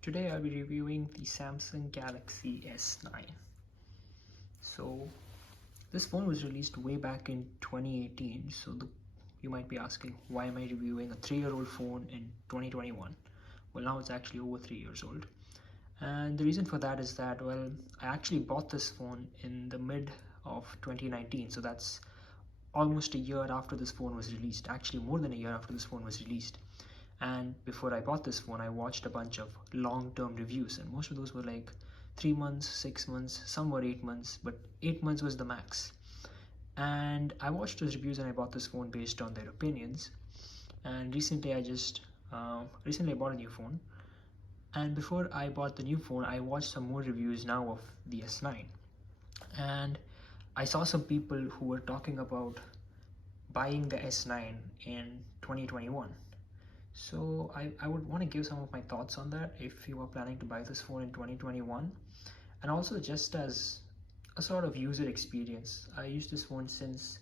Today I'll be reviewing the Samsung Galaxy S9. So this phone was released way back in 2018. You might be asking, why am I reviewing a 3-year-old phone in 2021? Well, now it's actually over 3 years old. And the reason for that is that, well, I actually bought this phone in the mid of 2019. So that's almost a year after this phone was released. Actually, more than a year after this phone was released. And before I bought this phone, I watched a bunch of long-term reviews, and most of those were like 3 months, 6 months, some were 8 months, but 8 months was the max. And I watched those reviews and I bought this phone based on their opinions. And recently I bought a new phone, and before I bought the new phone, I watched some more reviews now of the S9, and I saw some people who were talking about buying the S9 in 2021. So I would want to give some of my thoughts on that if you are planning to buy this phone in 2021, and also just as a sort of user experience. I used this phone since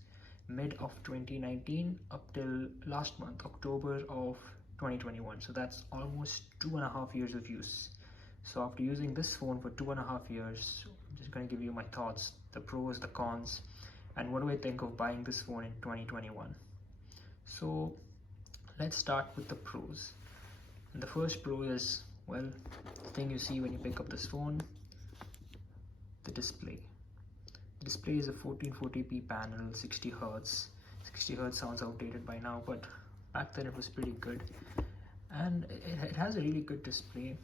mid of 2019 up till last month, October of 2021. So that's almost 2.5 years of use. So after using this phone for 2.5 years, I'm just going to give you my thoughts, the pros, the cons, and what do I think of buying this phone in 2021. So let's start with the pros. And the first pro is, well, the thing you see when you pick up this phone, the display. The display is a 1440p panel, 60 hertz. 60 hertz sounds outdated by now, but back then it was pretty good. And it has a really good display.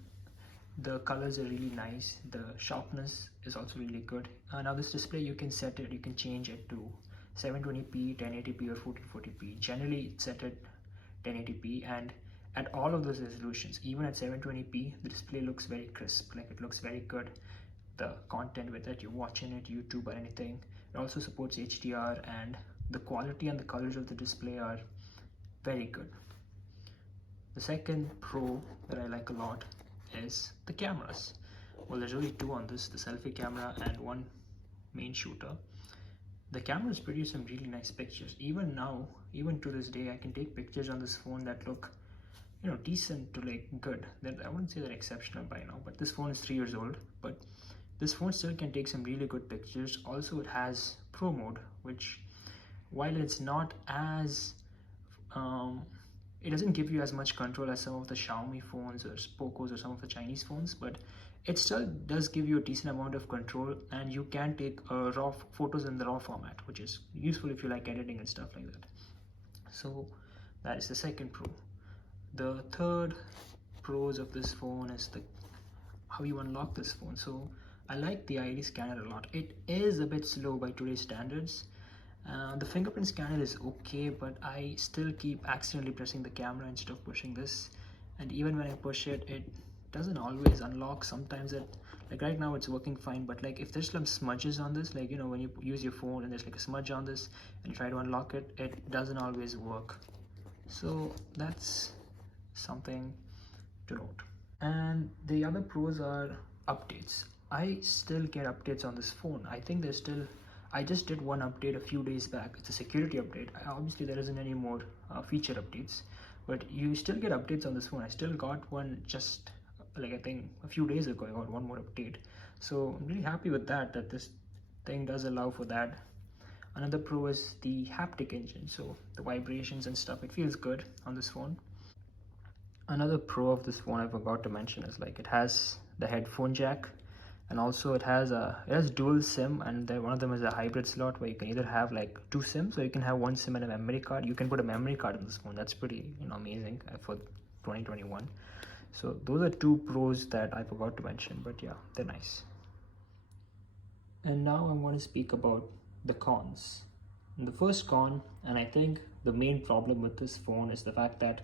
The colors are really nice. The sharpness is also really good. Now this display, you can set it, you can change it to 720p, 1080p or 1440p. Generally it's set at 1080p, and at all of those resolutions, even at 720p, the display looks very crisp, like it looks very good. The content with it, you're watching it, YouTube or anything, it also supports HDR, and the quality and the colors of the display are very good. The second pro that I like a lot is the cameras. Well, there's only two on this, the selfie camera and one main shooter. The cameras produce some really nice pictures. Even now, even to this day, I can take pictures on this phone that look, decent to like good. I wouldn't say they're exceptional by now, but this phone is 3 years old, but this phone still can take some really good pictures. Also, it has Pro mode, which, while it's not as it doesn't give you as much control as some of the Xiaomi phones or Pocos or some of the Chinese phones, but it still does give you a decent amount of control, and you can take raw photos in the raw format, which is useful if you like editing and stuff like that. So that is the second pro. The third pros of this phone is how you unlock this phone. So I like the ID scanner a lot. It is a bit slow by today's standards. The fingerprint scanner is okay, but I still keep accidentally pressing the camera instead of pushing this, and even when I push it, it doesn't always unlock. Sometimes like right now it's working fine, but like if there's some smudges on this, like when you use your phone and there's like a smudge on this and you try to unlock it, it doesn't always work. So that's something to note. And the other pros are updates. I still get updates on this phone. I just did one update a few days back. It's a security update. Obviously there isn't any more feature updates, but you still get updates on this phone. I still got one just like I think a few days ago. I got one more update, so I'm really happy with that this thing does allow for that. Another pro is the haptic engine, so the vibrations and stuff, it feels good on this phone. Another pro of this phone I forgot to mention is like it has the headphone jack, and also it has dual SIM, and one of them is a hybrid slot where you can either have like 2 SIMs or you can have 1 SIM and a memory card. You can put a memory card in this phone. That's pretty amazing for 2021. So those are 2 pros that I forgot to mention, but yeah, they're nice. And now I want to speak about the cons. And the first con, and I think the main problem with this phone, is the fact that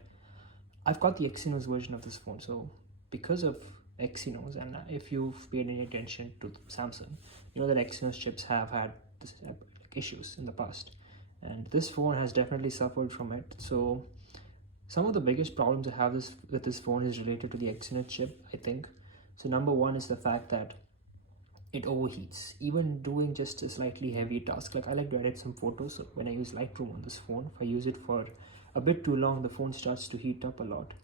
I've got the Exynos version of this phone. So because of Exynos, and if you've paid any attention to Samsung, you know that Exynos chips have had issues in the past, and this phone has definitely suffered from it. So some of the biggest problems I have with this phone is related to the Exynos chip, I think. So number one is the fact that it overheats, even doing just a slightly heavy task. Like I like to edit some photos, so when I use Lightroom on this phone, if I use it for a bit too long, the phone starts to heat up a lot.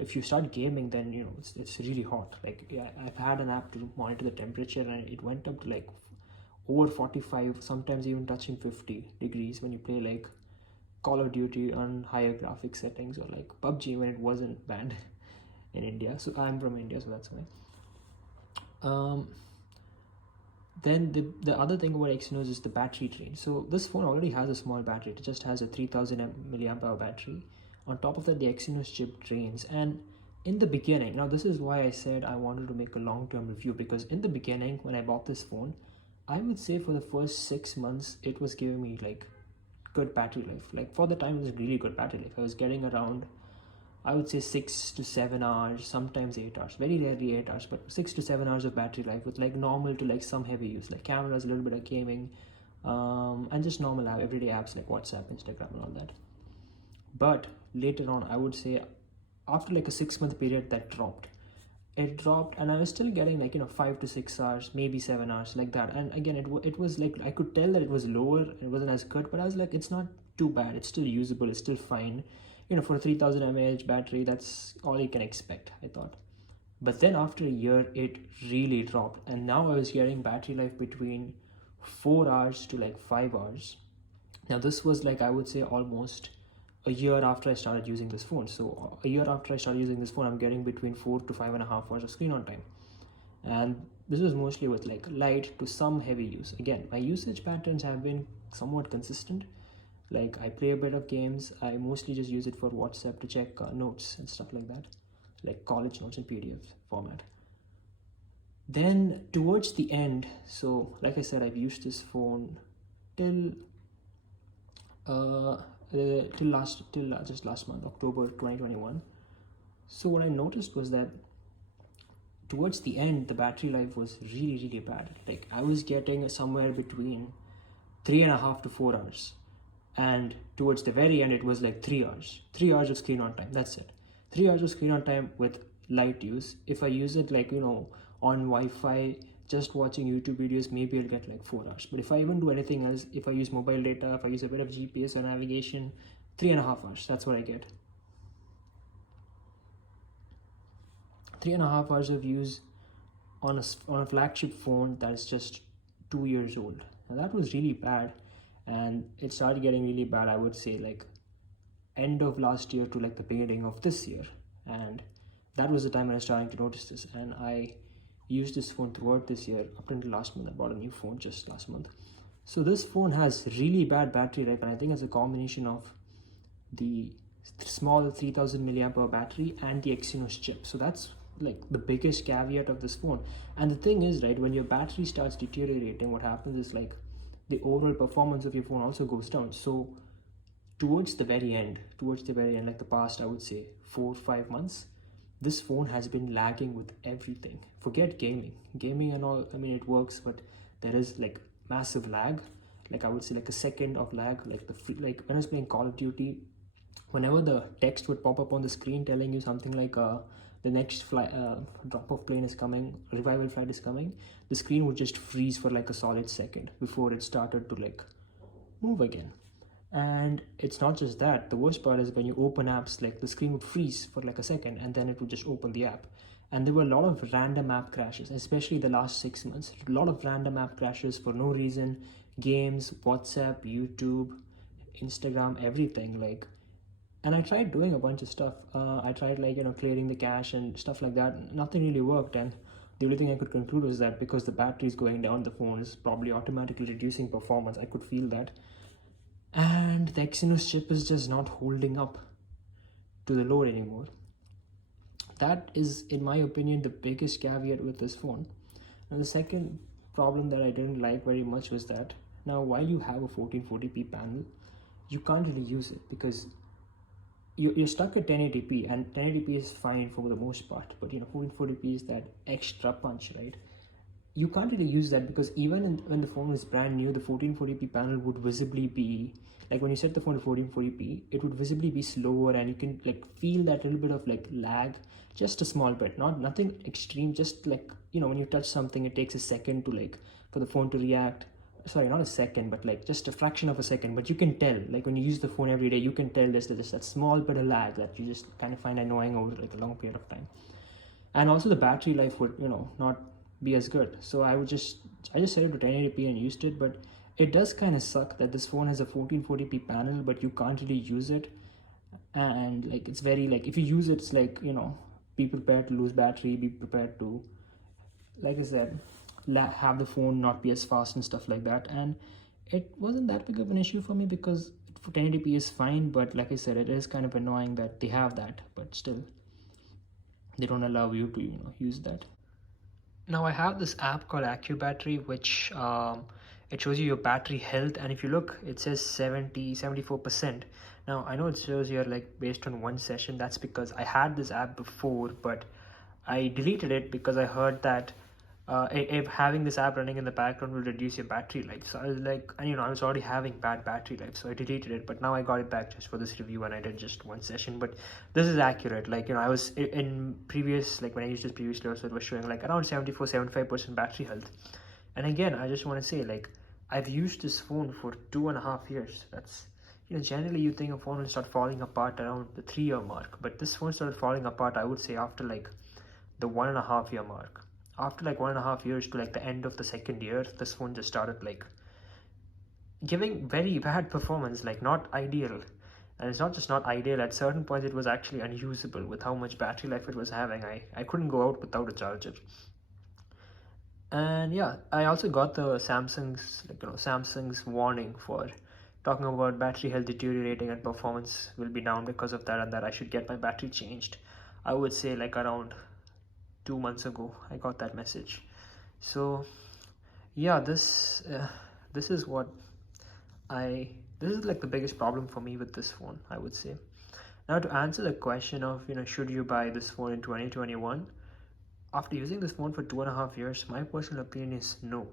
if you start gaming, then it's really hot. Like, yeah, I've had an app to monitor the temperature, and it went up to like over 45, sometimes even touching 50 degrees when you play like Call of Duty on higher graphics settings, or like PUBG when it wasn't banned in India. So I'm from India, so that's why. Then the other thing about Exynos is the battery drain. So this phone already has a small battery. It just has a 3000 milliamp hour battery. On top of that, the Exynos chip drains. And in the beginning, now this is why I said I wanted to make a long-term review, because in the beginning when I bought this phone, I would say for the first 6 months it was giving me like good battery life. Like, for the time, it was really good battery life. I was getting around, I would say, 6 to 7 hours, sometimes 8 hours, very rarely 8 hours, but 6 to 7 hours of battery life with like normal to like some heavy use, like cameras, a little bit of gaming, and just normal everyday apps like WhatsApp, Instagram, and all that. But later on, I would say after like a 6-month period, that dropped. It dropped, and I was still getting like 5 to 6 hours, maybe 7 hours, like that. And again, it was like I could tell that it was lower, it wasn't as good, but I was like, it's not too bad, it's still usable, it's still fine. For a 3000 mAh battery, that's all you can expect, I thought. But then after a year, it really dropped, and now I was getting battery life between 4 hours to like 5 hours. Now this was like, I would say, almost a year after I started using this phone. So a year after I started using this phone, I'm getting between 4 to 5.5 hours of screen on time. And this was mostly with like light to some heavy use. Again, my usage patterns have been somewhat consistent. Like, I play a bit of games. I mostly just use it for WhatsApp to check notes and stuff like that, like college notes in PDF format. Then towards the end, so like I said, I've used this phone till just last month, October 2021. So what I noticed was that towards the end, the battery life was really bad. Like, I was getting somewhere between 3.5 to 4 hours, and towards the very end, it was like 3 hours. 3 hours of screen on time, that's it. 3 hours of screen on time with light use. If I use it like on Wi-Fi, just watching YouTube videos, maybe I'll get like 4 hours. But if I even do anything else, if I use mobile data, if I use a bit of GPS or navigation, 3.5 hours, that's what I get. 3.5 hours of use on a flagship phone that is just 2 years old. And that was really bad, and it started getting really bad, I would say, like end of last year to like the beginning of this year. And that was the time when I was starting to notice this, and I used this phone throughout this year up until last month. I bought a new phone just last month. So this phone has really bad battery life, and I think it's a combination of the small 3000 milliamp hour battery and the Exynos chip. So that's like the biggest caveat of this phone. And the thing is, right, when your battery starts deteriorating, what happens is like the overall performance of your phone also goes down. So towards the very end, like the past, I would say 4 or 5 months, this phone has been lagging with everything. Forget gaming and all, I mean, it works, but there is like massive lag. Like, I would say like a second of lag. Like like when I was playing Call of Duty, whenever the text would pop up on the screen telling you something like the next drop of plane is coming, revival flight is coming, the screen would just freeze for like a solid second before it started to like move again. And it's not just that, the worst part is when you open apps, like the screen would freeze for like a second and then it would just open the app. And there were a lot of random app crashes, especially the last 6 months. A lot of random app crashes for no reason. Games, WhatsApp, YouTube, Instagram, everything. Like, and I tried doing a bunch of stuff. I tried like clearing the cache and stuff like that. Nothing really worked, and the only thing I could conclude was that because the battery is going down, the phone is probably automatically reducing performance. I could feel that. And the Exynos chip is just not holding up to the load anymore. That is, in my opinion, the biggest caveat with this phone. And the second problem that I didn't like very much was that now, while you have a 1440p panel, you can't really use it because you're stuck at 1080p, and 1080p is fine for the most part, but 1440p is that extra punch, right? You can't really use that because even when the phone was brand new, the 1440p panel would visibly be like, when you set the phone to 1440p, it would visibly be slower, and you can like feel that little bit of like lag, just a small bit, nothing extreme, just like when you touch something, it takes a second to like for the phone to react, sorry, not a second, but like just a fraction of a second, but you can tell, like when you use the phone every day, you can tell there's just that small bit of lag that you just kind of find annoying over like a long period of time. And also the battery life would, not be as good. So I just set it to 1080p and used it, but it does kind of suck that this phone has a 1440p panel, but you can't really use it. And like it's very, like if you use it, it's like, be prepared to lose battery, be prepared to, like I said, have the phone not be as fast and stuff like that. And it wasn't that big of an issue for me because for 1080p is fine, but like I said, it is kind of annoying that they have that, but still they don't allow you to use that. Now I have this app called AccuBattery, which it shows you your battery health, and if you look, it says 74%. Now I know it shows you're like based on one session. That's because I had this app before, but I deleted it because I heard that if having this app running in the background will reduce your battery life. So I was like, and I was already having bad battery life, so I deleted it. But now I got it back just for this review, and I did just one session. But this is accurate. Like, I was in previous, like when I used this previously, also it was showing like around 74-75% battery health. And again, I just want to say, like, I've used this phone for 2.5 years. That's, generally you think a phone will start falling apart around the 3-year mark, but this phone started falling apart, I would say, after like the 1.5-year mark. After like 1.5 years to like the end of the second year, this phone just started like giving very bad performance, like not ideal. And it's not just not ideal, at certain points it was actually unusable with how much battery life it was having. I couldn't go out without a charger. And yeah, I also got the Samsung's warning for talking about battery health deteriorating and performance will be down because of that, and that I should get my battery changed. I would say like around 2 months ago I got that message. So yeah, this is what this is like the biggest problem for me with this phone, I would say. Now, to answer the question of should you buy this phone in 2021, after using this phone for 2.5 years, my personal opinion is no.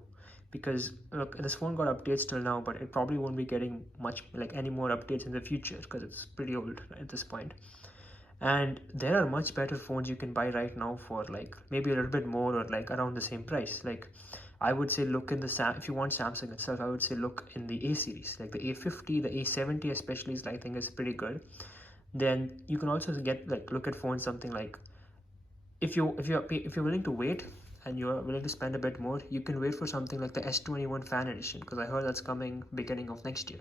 Because look, this phone got updates till now, but it probably won't be getting much like any more updates in the future because it's pretty old at this point. And there are much better phones you can buy right now for like maybe a little bit more or like around the same price. Like I would say look in if you want Samsung itself, I would say look in the A series, like the A50, the A70 especially is, I think, is pretty good. Then you can also get like look at phones something like, if you're willing to wait and you're willing to spend a bit more, you can wait for something like the S21 Fan Edition, because I heard that's coming beginning of next year.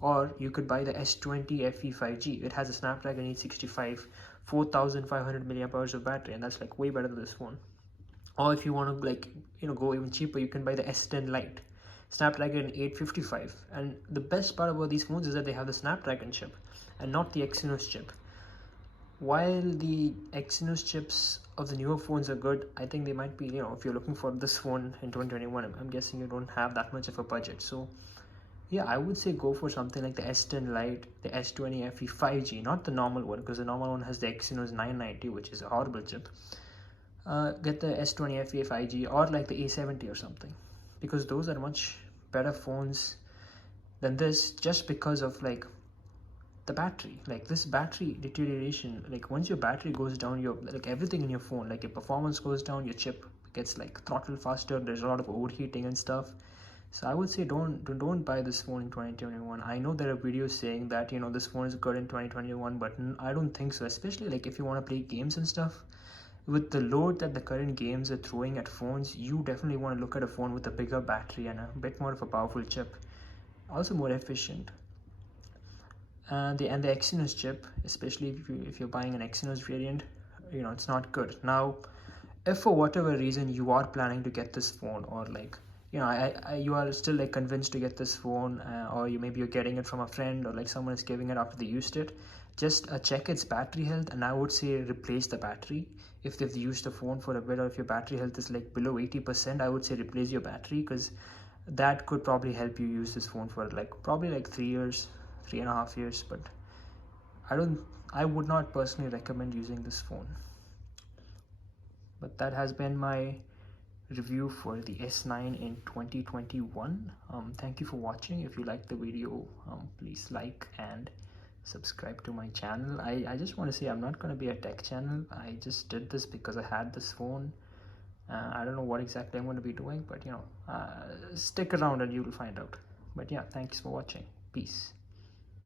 Or you could buy the S20 FE 5G. It has a Snapdragon 865, 4500 milliamp hours of battery, and that's like way better than this phone. Or if you want to like go even cheaper, you can buy the S10 Lite, Snapdragon 855. And the best part about these phones is that they have the Snapdragon chip and not the Exynos chip. While the Exynos chips of the newer phones are good, I think they might be, if you're looking for this phone in 2021, I'm guessing you don't have that much of a budget. So yeah, I would say go for something like the S10 Lite, the S20 FE 5G, not the normal one, because the normal one has the Exynos 990, which is a horrible chip. Get the S20 FE 5G or like the A70 or something, because those are much better phones than this, just because of like the battery. Like this battery deterioration, like once your battery goes down, your like everything in your phone, like your performance goes down, your chip gets like throttled faster, there's a lot of overheating and stuff. So I would say don't buy this phone in 2021. I know there are videos saying that this phone is good in 2021, but I don't think so, especially like if you want to play games and stuff. With the load that the current games are throwing at phones, you definitely want to look at a phone with a bigger battery and a bit more of a powerful chip, also more efficient. And the Exynos chip, especially if you're buying an Exynos variant, it's not good. Now, if for whatever reason you are planning to get this phone, or like you are still like convinced to get this phone, or maybe you're getting it from a friend, or like someone is giving it after they used it, just check its battery health, and I would say replace the battery. If they've used the phone for a bit, or if your battery health is like below 80%, I would say replace your battery, because that could probably help you use this phone for like probably like 3 years, 3.5 years. But I would not personally recommend using this phone. But that has been my review for the S9 in 2021. Thank you for watching. If you liked the video, please like and subscribe to my channel. I just want to say I'm not going to be a tech channel. I just did this because I had this phone, I don't know what exactly I'm going to be doing, but stick around and you'll find out. But yeah, thanks for watching. Peace.